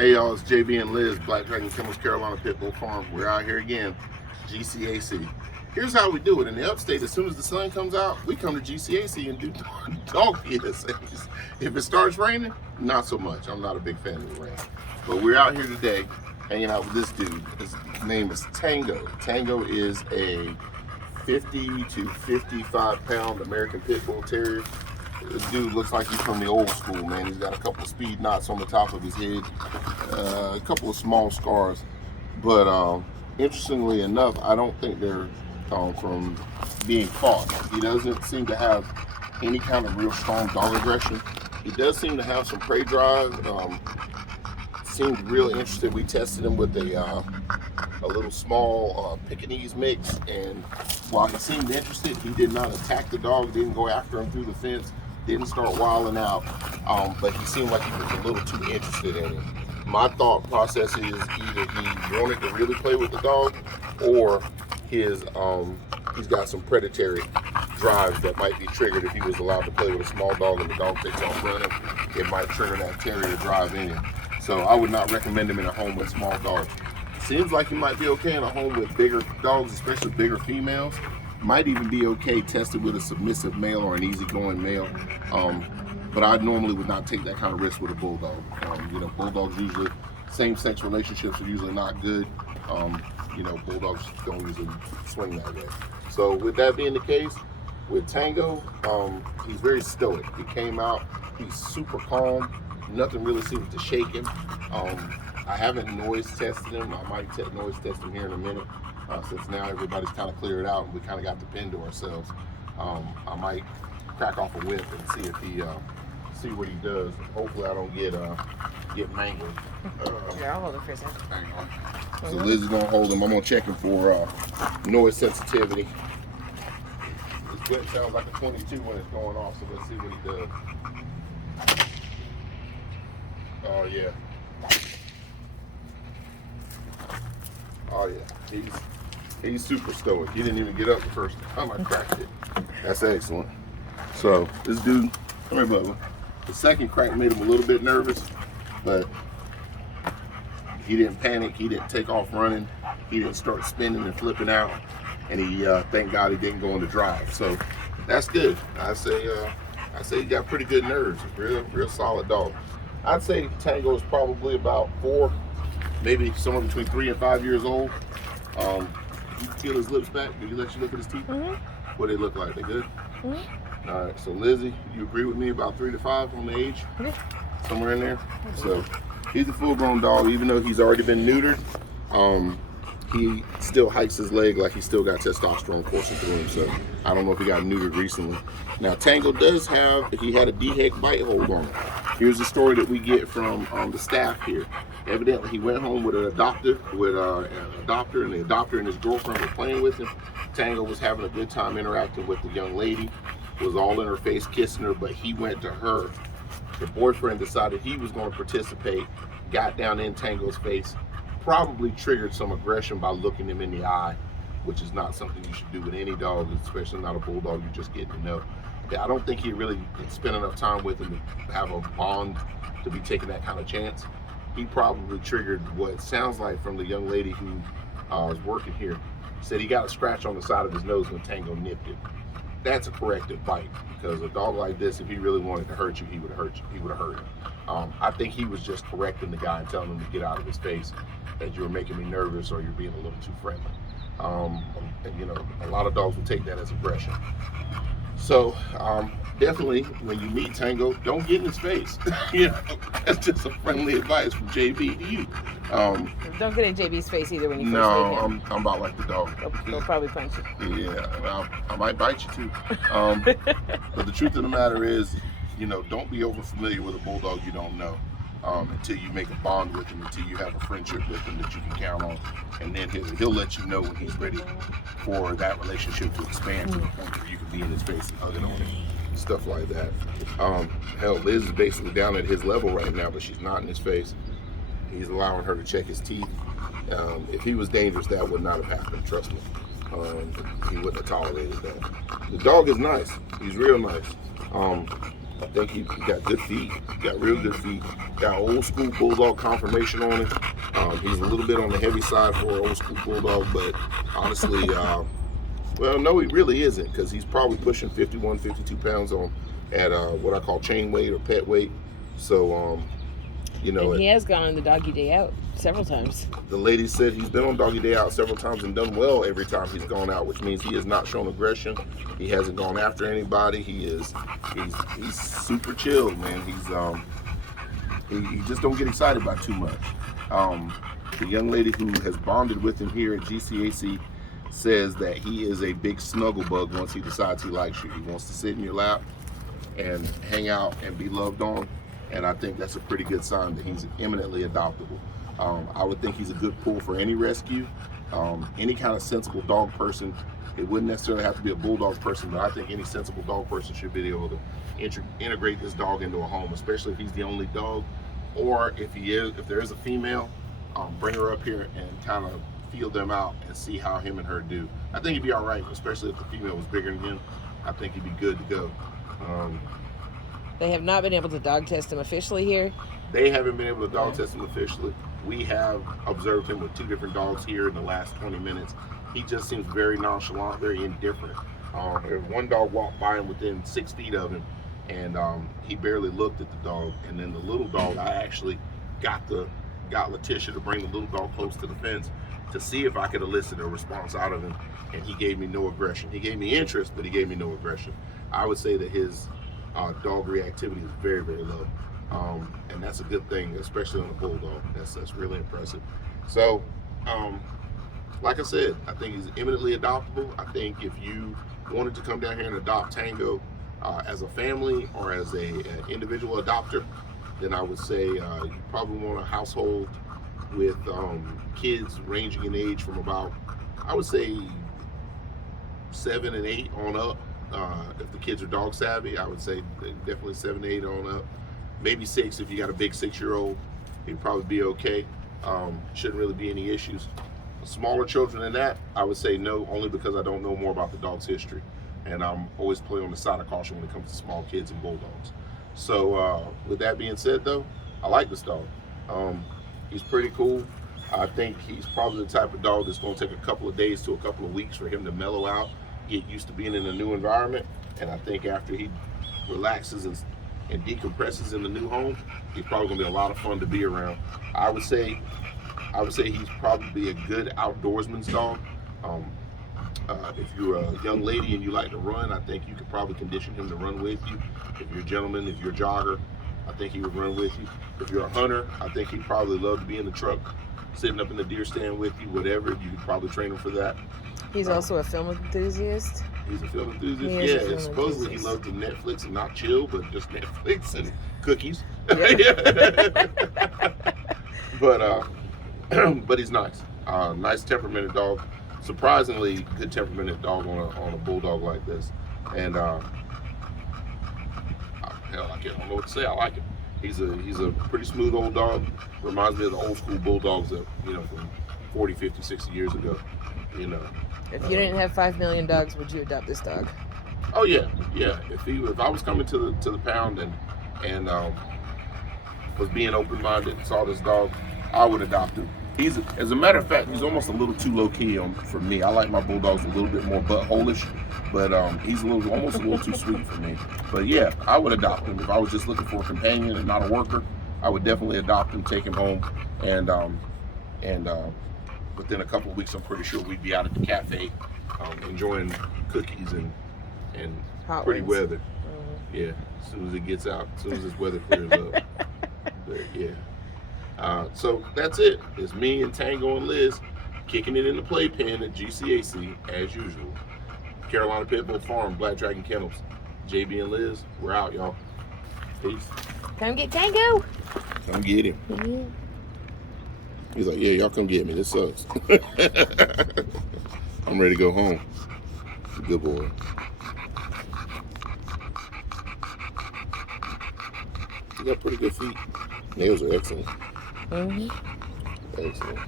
Hey y'all, it's JB and Liz, Black Dragon Kennels, Carolina Pit Bull Farm. We're out here again, GCAC. Here's how we do it. In the upstate, as soon as the sun comes out, we come to GCAC and do dog PSAs. If it starts raining, not so much. I'm not a big fan of the rain. But we're out here today hanging out with this dude. His name is Tango. Tango is a 50 to 55 pound American Pit Bull Terrier. This dude looks like he's from the old school, man. He's got a couple of speed knots on the top of his head, a couple of small scars. But interestingly enough, I don't think they're from being fought. He doesn't seem to have any kind of real strong dog aggression. He does seem to have some prey drive. Seemed real interested. We tested him with a little small Pekingese mix, and while he seemed interested, he did not attack the dog, didn't go after him through the fence, didn't start wilding out, but he seemed like he was a little too interested in it. My thought process is either he wanted to really play with the dog, or he's got some predatory drives that might be triggered if he was allowed to play with a small dog and the dog takes off running. It might trigger that terrier drive in him. So I would not recommend him in a home with small dogs. Seems like he might be okay in a home with bigger dogs, especially bigger females. Might even be okay tested with a submissive male or an easygoing male. But I normally would not take that kind of risk with a bulldog. Bulldogs usually, same-sex relationships are usually not good. Bulldogs don't usually swing that way. So with that being the case, with Tango, he's very stoic. He came out, he's super calm. Nothing really seems to shake him. I haven't noise tested him. I might noise test him here in a minute, since now everybody's kind of cleared out and we kind of got the pen to ourselves. I might crack off a whip and see if he see what he does. Hopefully I don't get mangled. Yeah, I'll hold it for a second. Hang on. So Liz is gonna hold him. I'm gonna check him for noise sensitivity. His whip sounds like a 22 when it's going off, so let's see what he does. Oh yeah. Oh yeah. He's super stoic. He didn't even get up the first time I cracked it. That's excellent. So this dude, come here, Bubba. The second crack made him a little bit nervous, but he didn't panic. He didn't take off running. He didn't start spinning and flipping out. And he, thank God, he didn't go into drive. So that's good. I say he got pretty good nerves. Real solid dog. I'd say Tango is probably about 4, maybe somewhere between 3 and 5 years old. You peel his lips back. Did he let you look at his teeth? Mm-hmm. What do they look like? They good? Mm-hmm. All right. So Lizzie, you agree with me about 3 to 5 on the age? Yeah. Somewhere in there. So he's a full-grown dog, even though he's already been neutered. He still hikes his leg like he's still got testosterone coursing through him. So I don't know if he got neutered recently. Now Tango does have, he had a DHEC bite hold on him. Here's the story that we get from the staff here. Evidently he went home with an adopter, and the adopter and his girlfriend were playing with him. Tango was having a good time interacting with the young lady, was all in her face kissing her, but he went to her. The boyfriend decided he was going to participate, got down in Tango's face, probably triggered some aggression by looking him in the eye, which is not something you should do with any dog, especially not a bulldog you're just getting to know. I don't think he really spent enough time with him to have a bond to be taking that kind of chance. He probably triggered what sounds like from the young lady who is working here, said he got a scratch on the side of his nose when Tango nipped it. That's a corrective bite, because a dog like this, if he really wanted to hurt you, he would have hurt you. He would have hurt him. I think he was just correcting the guy and telling him to get out of his face, that you were making me nervous or you're being a little too friendly. A lot of dogs will take that as aggression. So definitely, when you meet Tango, don't get in his face. That's just a friendly advice from JB to you. Don't get in JB's face either when you first No, meet him. I'm about like the dog. He'll probably punch you. Yeah, I might bite you too. But the truth of the matter is, don't be over familiar with a bulldog you don't know. Until you make a bond with him, until you have a friendship with him that you can count on, and then he'll let you know when he's ready for that relationship to expand to the point where you can be in his face and hugging on him, stuff like that. Hell, Liz is basically down at his level right now, but she's not in his face. He's allowing her to check his teeth. If he was dangerous, that would not have happened, trust me. He wouldn't have tolerated that. The dog is nice. He's real nice. I think he got good feet. He got real good feet. Got old school bulldog conformation on him. He's a little bit on the heavy side for an old school bulldog, but honestly, well, no, he really isn't, because he's probably pushing 51, 52 pounds on at what I call chain weight or pet weight. So, you know, and he has gone on the doggy day out several times. The lady said he's been on doggy day out several times and done well every time he's gone out, which means he has not shown aggression. He hasn't gone after anybody. He's super chilled, man. He just don't get excited by too much. The young lady who has bonded with him here at GCAC says that he is a big snuggle bug once he decides he likes you. He wants to sit in your lap and hang out and be loved on. And I think that's a pretty good sign that he's eminently adoptable. I would think he's a good pull for any rescue. Any kind of sensible dog person. It wouldn't necessarily have to be a bulldog person, but I think any sensible dog person should be able to integrate this dog into a home, especially if he's the only dog, or if there is a female, bring her up here and kind of feel them out and see how him and her do. I think he'd be all right, especially if the female was bigger than him. I think he'd be good to go. They have not been able to dog test him officially here. They haven't been able to dog test him officially. We have observed him with 2 different dogs here in the last 20 minutes. He just seems very nonchalant, very indifferent. There's one dog walked by him within 6 feet of him, and he barely looked at the dog. And then the little dog, I actually got Letitia to bring the little dog close to the fence to see if I could elicit a response out of him, and he gave me no aggression. He gave me interest, but he gave me no aggression. I would say that his dog reactivity is very, very low, and that's a good thing, especially on a bulldog. That's really impressive. So, like I said, I think he's eminently adoptable. I think if you wanted to come down here and adopt Tango as a family or as an individual adopter, then I would say you probably want a household with kids ranging in age from about, I would say, 7 and 8 on up. If the kids are dog savvy, I would say definitely 7 to 8 on up. Maybe 6 if you got a big 6-year-old. He'd probably be okay. Shouldn't really be any issues. Smaller children than that, I would say no, only because I don't know more about the dog's history. And I'm always playing on the side of caution when it comes to small kids and bulldogs. So with that being said, though, I like this dog. He's pretty cool. I think he's probably the type of dog that's going to take a couple of days to a couple of weeks for him to mellow out, get used to being in a new environment. And I think after he relaxes and decompresses in the new home, he's probably going to be a lot of fun to be around. I would say he's probably a good outdoorsman's dog. If you're a young lady and you like to run, I think you could probably condition him to run with you. If you're a gentleman, if you're a jogger, I think he would run with you. If you're a hunter, I think he'd probably love to be in the truck, sitting up in the deer stand with you, whatever. You could probably train him for that. He's also a film enthusiast. He's a film enthusiast. Yeah, supposedly he loves to Netflix and not chill, but just Netflix and cookies. But he's nice. Nice temperamented dog. Surprisingly good temperamented dog on a bulldog like this. And hell, I don't know what to say. I like him. He's a pretty smooth old dog. Reminds me of the old school bulldogs that, from 40, 50, 60 years ago. If you didn't have 5 million dogs, would you adopt this dog? Oh yeah. If I was coming to the pound and was being open-minded and saw this dog, I would adopt him. As a matter of fact, he's almost a little too low-key for me. I like my bulldogs a little bit more butthole-ish, but he's almost a little too sweet for me. But yeah, I would adopt him. If I was just looking for a companion and not a worker, I would definitely adopt him, take him home, and within a couple of weeks, I'm pretty sure we'd be out at the cafe, enjoying cookies and Hot pretty wings. weather. Yeah, as soon as it gets out, as soon as this weather clears up. But yeah. So that's it. It's me and Tango and Liz kicking it in the playpen at GCAC as usual. Carolina Pitbull Farm, Black Dragon Kennels. JB and Liz, we're out, y'all. Peace. Come get Tango. Come get him. Yeah. He's like, yeah, y'all come get me. This sucks. I'm ready to go home. Good boy. You got pretty good feet. Nails are excellent. Mm-hmm. Excellent.